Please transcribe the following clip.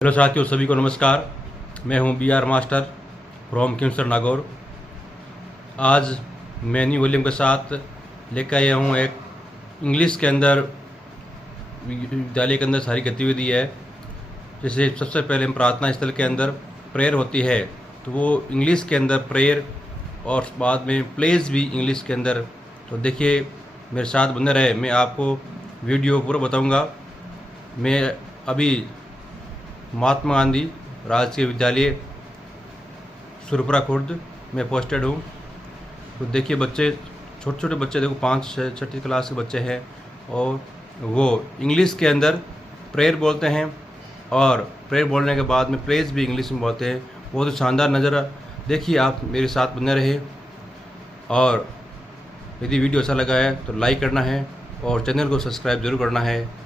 हेलो साथियों, सभी को नमस्कार। मैं हूं B R master from Kimsar Nagaur. आज मैं न्यू वॉल्यूम के साथ लेकर आया हूं एक इंग्लिश के अंदर विद्यालय के अंदर सारी गतिविधि है। जैसे सबसे पहले हम प्रार्थना स्थल के अंदर प्रेयर होती है तो वो इंग्लिश के अंदर प्रेयर, और बाद में प्लेस भी इंग्लिश के अंदर। तो देखिए, मेरे साथ बने रहे, मैं आपको वीडियो पूरा बताऊंगा। मैं अभी महात्मा गांधी राजकीय विद्यालय सुरपुरा खुर्द में पोस्टेड हूँ। तो देखिए, बच्चे छोटे छोटे बच्चे, देखो 5-6 क्लास के बच्चे हैं, और वो इंग्लिश के अंदर प्रेयर बोलते हैं, और प्रेयर बोलने के बाद में प्रेज भी इंग्लिश में बोलते हैं। बहुत ही शानदार नज़र। देखिए, आप मेरे साथ बने रहे, और यदि वीडियो अच्छा लगा है तो लाइक करना है और चैनल को सब्सक्राइब ज़रूर करना है।